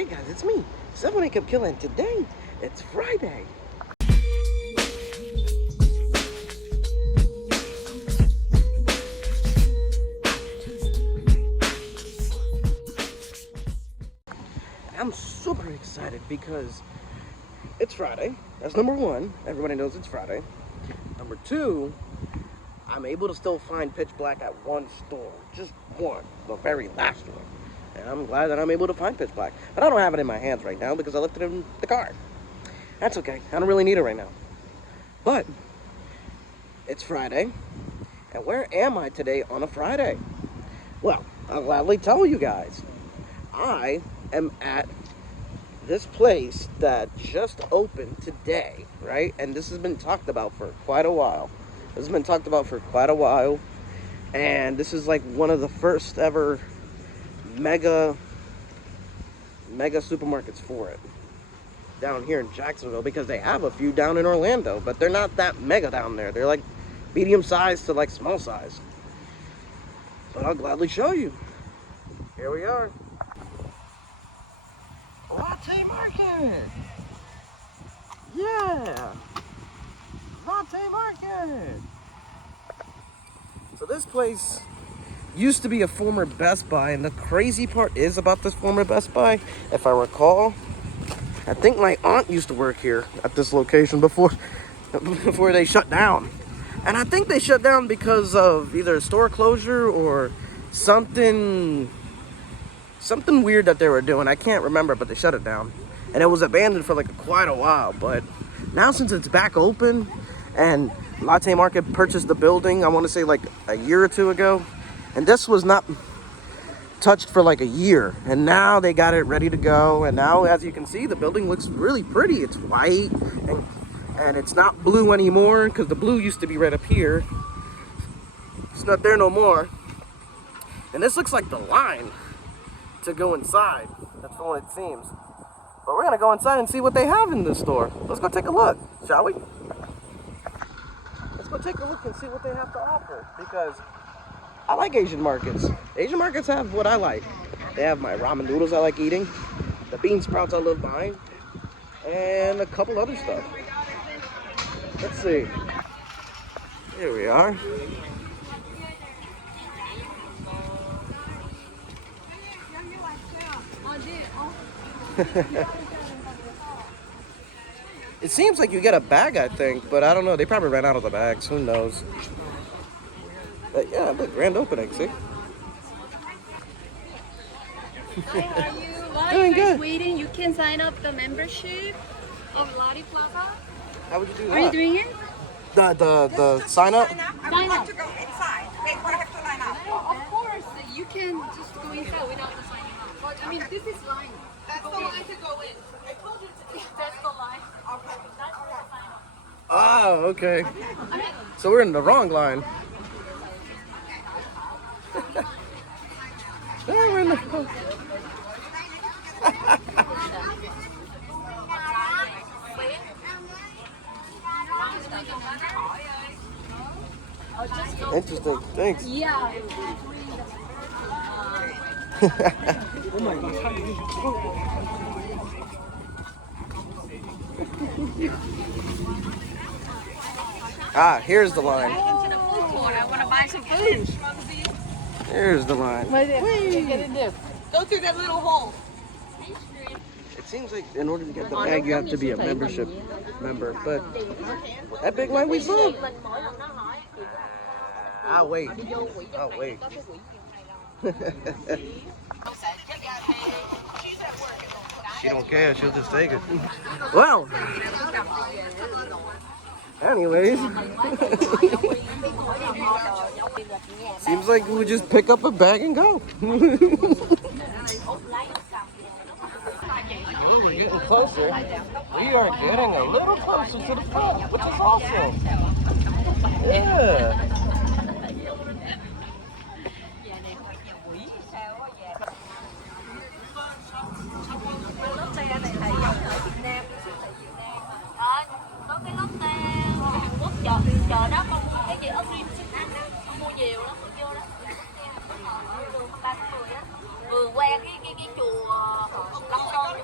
Hey guys, it's me, 7 Cup Killer, and today it's Friday. I'm super excited because it's Friday. That's number one. Everybody knows it's Friday. Number two, I'm able to still find pitch black at one store. Just one, the very last one. And I'm glad that I'm able to find pitch black. But I don't have it in my hands right now because I left it in the car. That's okay. I don't really need it right now. But it's Friday. And where am I today on a Friday? Well, I'll gladly tell you guys. I am at this place that just opened today, right? And this has been talked about for quite a while. And this is like one of the first ever mega supermarkets for it down here in Jacksonville, because they have a few down in Orlando, but they're not that mega down there. They're like medium size to like small size. But I'll gladly show you. Here we are. Lotte Market! Yeah! Lotte Market! So this place used to be a former Best Buy, and the crazy part is about this former Best Buy, if I recall, I think my aunt used to work here at this location before they shut down. And I think they shut down because of either a store closure or something weird that they were doing. I can't remember, but they shut it down. And it was abandoned for like quite a while. But now since it's back open and Lotte Market purchased the building, I want to say like a year or two ago. And this was not touched for like a year. And now they got it ready to go. And now, as you can see, the building looks really pretty. It's white and it's not blue anymore, because the blue used to be right up here. It's not there no more. And this looks like the line to go inside. That's what it seems. But we're gonna go inside and see what they have in this store. Let's go take a look, shall we? Let's go take a look and see what they have to offer, because I like Asian markets. Asian markets have what I like. They have my ramen noodles I like eating, the bean sprouts I love buying, and a couple other stuff. Let's see. Here we are. It seems like you get a bag, I think, but I don't know. They probably ran out of the bags. Who knows? But yeah, look, grand opening, see? While Doing you're good. waiting, you can sign up the membership of Lotte Plaza. How would you do that? Are you doing it? The sign up? Sign up. To go inside. Wait, I have to line up. Oh, of course, you can just go inside without the signing up. But I mean, this is line. That's the line to go in. I told you to do. That's the line. Okay. That's the sign up. Oh, okay. So we're in the wrong line. Yeah, we're in the... Interesting. Thanks. Yeah. Oh my God. Ah, here's the line. Into the food court. I want to buy some food. Here's the line. Right there. Get in there. Go through that little hole. It seems like in order to get the bag, you have to be a membership member, but that big line we saw. I'll wait. I'll wait. She don't care. She'll just take it. Well, anyways, seems like we just pick up a bag and go. Oh, we're getting closer. We are getting a little closer to the front, which is awesome. Yeah. Có cái Lotte Hàn Quốc chợ đó con cái gì ớt rim xinh ăn đó, con mua nhiều lắm, con vô đó. Đường 3 tháng 10 á. Vừa qua cái chùa Long Son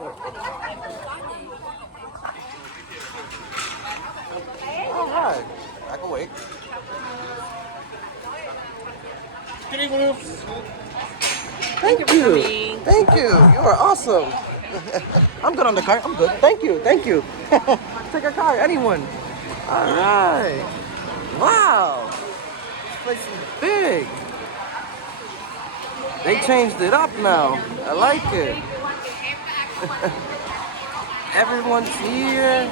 All right. I can wait. Thank you. Thank you. You are awesome. I'm good on the cart. I'm good. Thank you. Thank you. Take a cart. Anyone. All right. Wow. This place is big. They changed it up now. I like it. Everyone's here.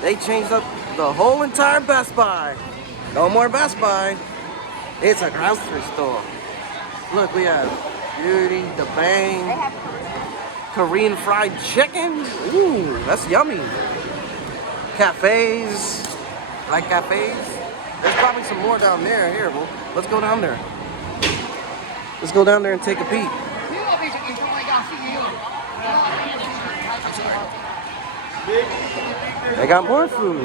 They changed up the whole entire Best Buy. No more Best Buy. It's a grocery store. Look, we have Beauty, the Bang, Korean fried chicken. Ooh, that's yummy. Cafes. Like cafes. There's probably some more down there. Here, well, let's go down there. Let's go down there and take a peek. They got more food.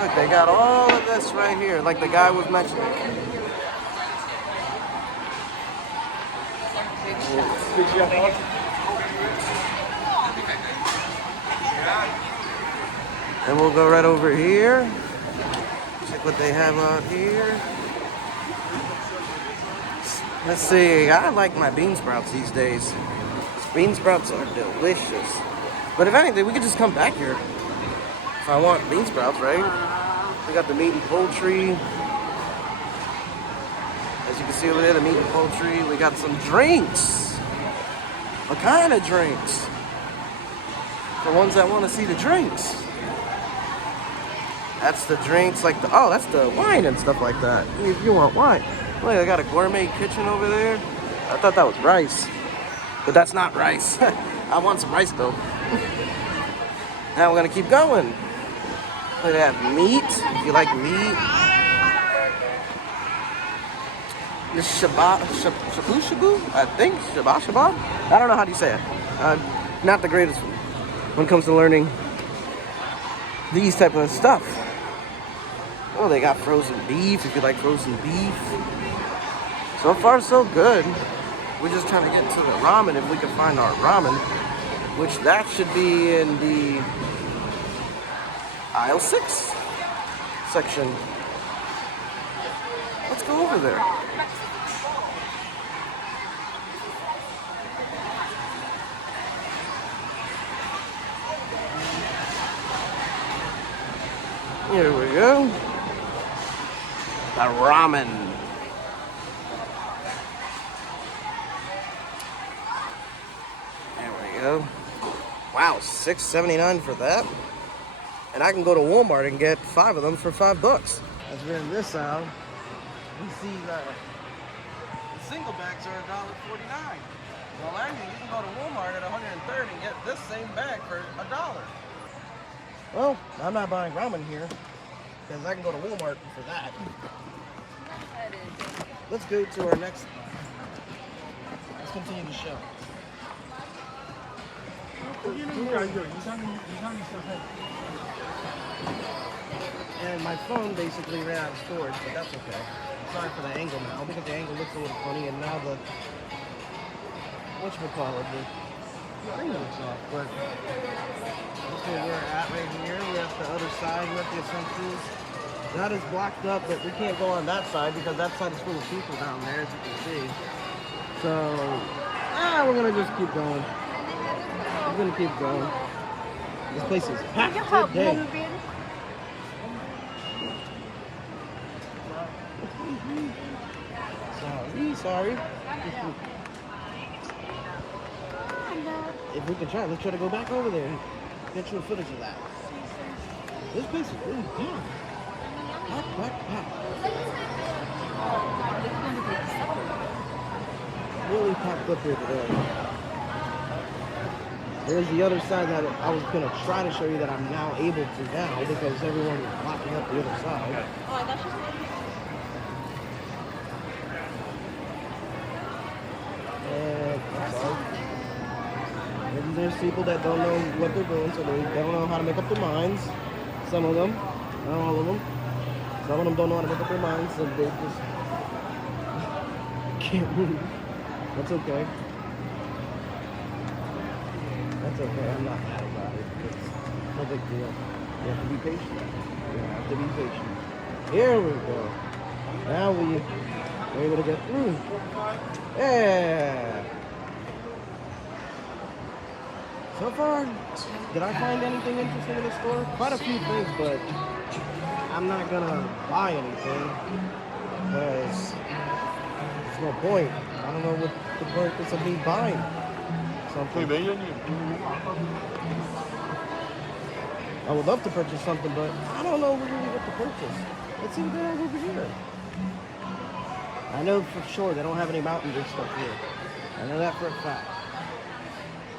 Look, they got all of this right here, like the guy was mentioning. And we'll go right over here. Check what they have out here. Let's see, I like my bean sprouts these days. Bean sprouts are delicious. But if anything, we could just come back here. If I want bean sprouts, right? We got the meat and poultry. As you can see over there, the meat and poultry. We got some drinks. What kind of drinks? For ones that want to see the drinks. That's the drinks, like the, oh, that's the wine and stuff like that. If you want wine. Look, I got a gourmet kitchen over there. I thought that was rice. But that's not rice. I want some rice though. Now we're gonna keep going. Look at that meat, if you like meat. This shabu shabu, I think, shabab. I don't know how do you say it. Not the greatest when it comes to learning these type of stuff. Oh, they got frozen beef, if you like frozen beef. So far, so good. We're just trying to get to the ramen if we can find our ramen, which that should be in the aisle 6 section. Let's go over there. Here we go. The ramen. Wow, $6.79 for that. And I can go to Walmart and get 5 of them for $5. As we're in this aisle, we see that the single bags are $1.49. Well, actually, you can go to Walmart at 130 and get this same bag for $1. Well, I'm not buying ramen here because I can go to Walmart for that. Let's go to our next. Let's continue the show. And my phone basically ran out of storage, but that's okay. Sorry for the angle now, because the angle looks a little funny, and now the whatchamacallit, the screen looks off. But that's where we're at right here. We're at the other side, we're at the essentials. That is blocked up, but we can't go on that side because that side is full of people down there, as you can see. So, we're gonna just keep going. We're gonna keep going. This place is packed today. Sorry. If we can try, let's try to go back over there and get you a footage of that. This place is really packed. Packed. Really packed up here today. There's the other side that I was gonna try to show you that I'm now able to now because everyone is blocking up the other side. And there's people that don't know what they're doing, so they don't know how to make up their minds. Some of them, not all of them. Some of them don't know how to make up their minds, so they just can't move. That's okay. It's okay. I'm not mad about it. It's no big deal. You have to be patient. You have to be patient. Here we go. Now we're able to get through. Yeah. So far, did I find anything interesting in the store? Quite a few things, but I'm not gonna buy anything because there's no point. I don't know what the purpose of me buying something. I would love to purchase something, but I don't know really what to purchase. Let's see what they have over here. I know for sure they don't have any Mountain Dew stuff here. I know that for a fact.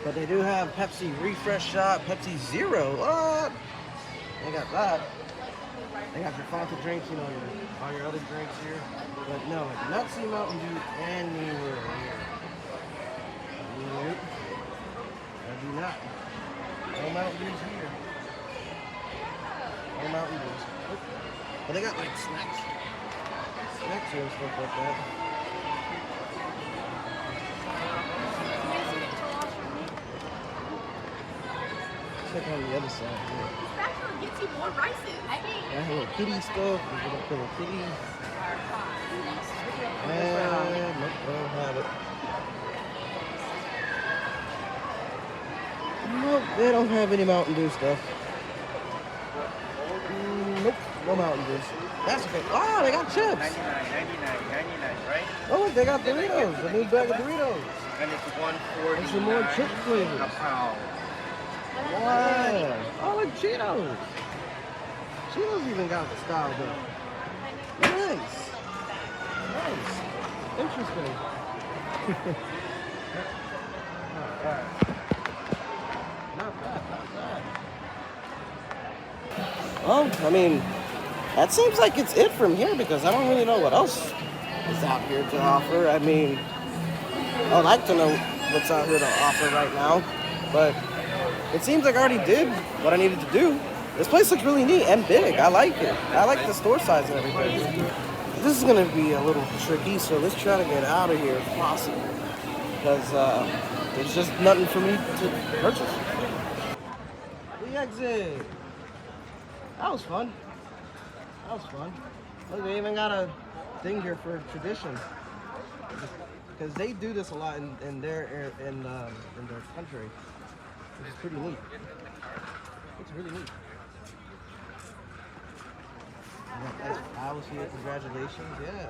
But they do have Pepsi Refresh Shot, Pepsi Zero. What? They got that. They got your Fanta drinks, you know, all your other drinks here. But no, I do not see Mountain Dew anywhere here. Nope. I do not. No Mountain Dews here. No Mountain Dews. Nope. But they got like snacks. Snacks here and stuff like that. Check on the other side here. This bathroom gets you more rices. I think. I have little kitty stuff. There's a little kitty. And nope, I don't have it. Nope, they don't have any Mountain Dew stuff. Nope, no Mountain Dews. That's okay. Oh, they got chips. 99, right? Oh, look, they got Doritos. A new bag of Doritos. And it's 140. And some more chip flavors. A pound. Wow. Oh, look, Cheetos. Cheetos even got the style though. Nice. Nice. Interesting. Not bad. Not bad, not bad. Well, I mean, that seems like it's it from here because I don't really know what else is out here to offer. I mean, I'd like to know what's out here to offer right now, but it seems like I already did what I needed to do. This place looks really neat and big. I like it. I like the store size and everything. This is going to be a little tricky, so let's try to get out of here if possible. Because there's just nothing for me to purchase. The exit. That was fun. That was fun. Look, they even got a thing here for tradition. Because they do this a lot in their country. Which is pretty neat. It's really neat. That's house here. Congratulations. Yeah.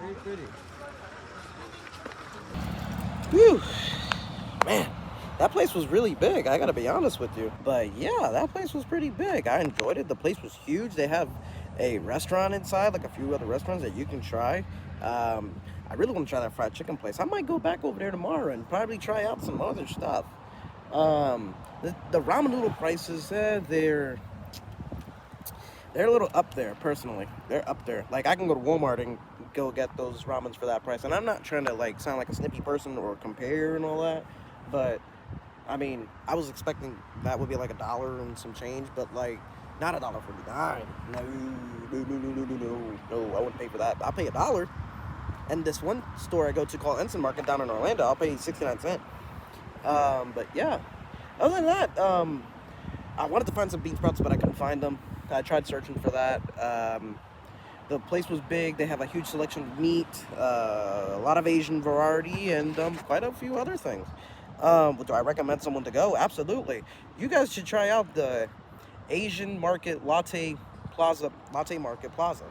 Very pretty. Whew. Man, that place was really big. I gotta be honest with you. But yeah, that place was pretty big. I enjoyed it. The place was huge. They have a restaurant inside, like a few other restaurants that you can try. I really want to try that fried chicken place. I might go back over there tomorrow and probably try out some other stuff. The ramen noodle prices, they're a little up there, personally. They're up there. Like, I can go to Walmart and go get those ramens for that price. And I'm not trying to, like, sound like a snippy person or compare and all that. But, I mean, I was expecting that would be like $1 and some change. But, like, not $1.49. No, I wouldn't pay for that. I'll pay $1. And this one store I go to called Ensign Market down in Orlando, I'll pay 69 cents. But yeah, other than that, I wanted to find some bean sprouts, but I couldn't find them. I tried searching for that. The place was big. They have a huge selection of meat, a lot of Asian variety, and quite a few other things. Do I recommend someone to go? Absolutely. You guys should try out the Asian Market Lotte Market Plaza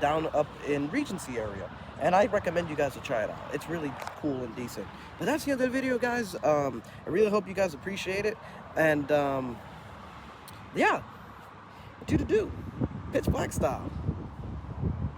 down up in Regency area. And I recommend you guys to try it out. It's really cool and decent. But that's the end of the video, guys. I really hope you guys appreciate it. And yeah, do pitch black style.